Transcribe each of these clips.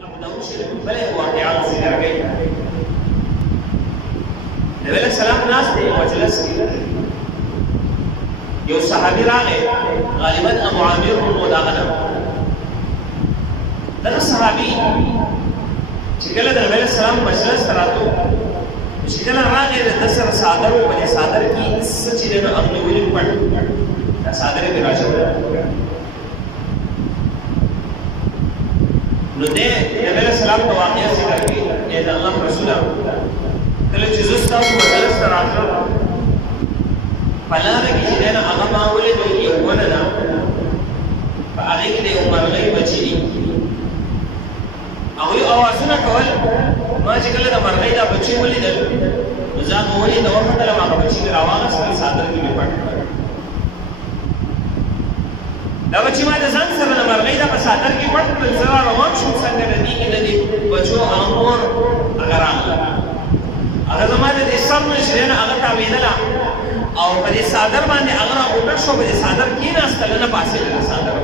ابو شريف بلې واقعات ذکر کوي. نبی علیہ السلام ناس دی مجلس کې یو صحابي راغی، غالبا ابو عامر المداغنه. دا صحابي چې کله د نبی علیہ السلام مجلس ته راتلو، چې کله راغی د سره صادر په دې صادر کې څه چې نو خپل ویل پټ دا صادر به راځي. نو دې نبی علیہ السلام د واقعیا ذکر کوي، اې د الله رسول کله چې زستا په مجلس ته راتلو پلار کې چې نه هغه ما ولې دوی یو ونه نه په هغه کې د مرغۍ بچی دي او یو اوازونه کول. ما چې کله د مرغۍ دا بچی ولیدل نو ځان مې ولې د وخت له ما بچی راوغسته صادر کې مې پټ دا بچی ما د ځان سره د مرغۍ دا په صادر کې پټ کړل. زه روان شوم څنګه د دې کې د بچو امور هغه راغله، هغه زما د دې سر نشي نه هغه تاویدله او په دې صادر باندې هغه راغوټه شو، په دې صادر کېناستل نه پاسې د صادر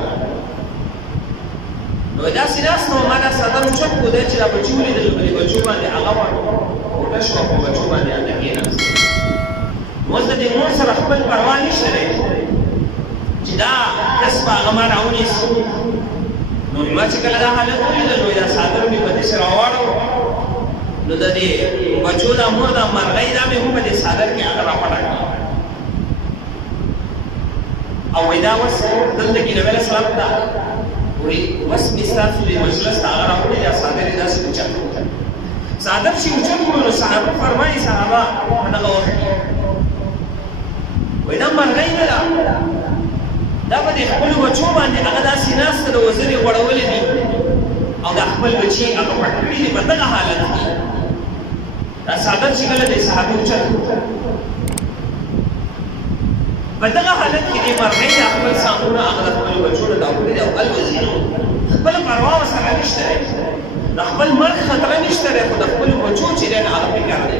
نو دا سیناس نو ما دا صادر چوک کو دی چې دا بچی ولیدل په دې بچو باندې هغه راغوټه شو، په بچو باندې هغه کېناست. اوس د دې مور سره خپل پروا نشته دی چې دا کسب هغه ما راونیسي. نو ما چې کله دا حالت ولیدل نو دا صادر مې په دې سره راواړو، نو د دې بچو دا مور دا مرغۍ دا مې هم په دې صادر کې هغه راپټه کړه او دا وس دلته کې نبی اسلام ته وی وس مستاسو د مجلس هغه راوړي دا صادر داسې اوچت صادر چې اوچت کړو نو صحابه فرمایي صحابه دغه وخت وی دا مرغۍ نه ده، دا په دې خپل بچو باندې هغه داسې ناسته د وزرې غوړولې دي او دا خپل بچي هغه پټ کړي دي په دغه حالت کې. دا صادر چې کله د صحابه اوچت په دغه حالت کې د مرغۍ د خپل سامونه هغه د خپل بچو نه داوړي دي او الوزینو خپل پروا ورسره نشته دی، د خپل مرګ خطر نشته دی، خو د خپل بچو چې دی هغه فکر دی.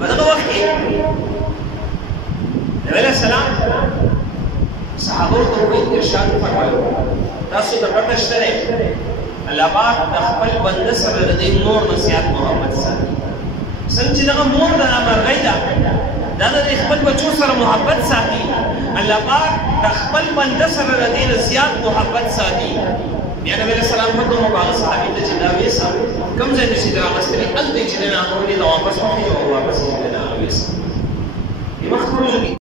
په دغه وخت کې نبی علیہ السلام صحابو ته ارشاد فرمایو تاسو ته پته شته دی الله پاک د خپل بنده سره د نور نصیحت محبت ساتي. څنګه چې دغه مور د مرغۍ ده دا د خپل بچو سره محبت ساتي، الله پاک د خپل بنده سره د نصیحت محبت ساتي. بیا نبی علیہ السلام په کومه باغ صحابي ته چې دا ویسا کوم ځای چې دا غستري ال دې چې نه اوري دا واپس وایي او واپس یې نه اوس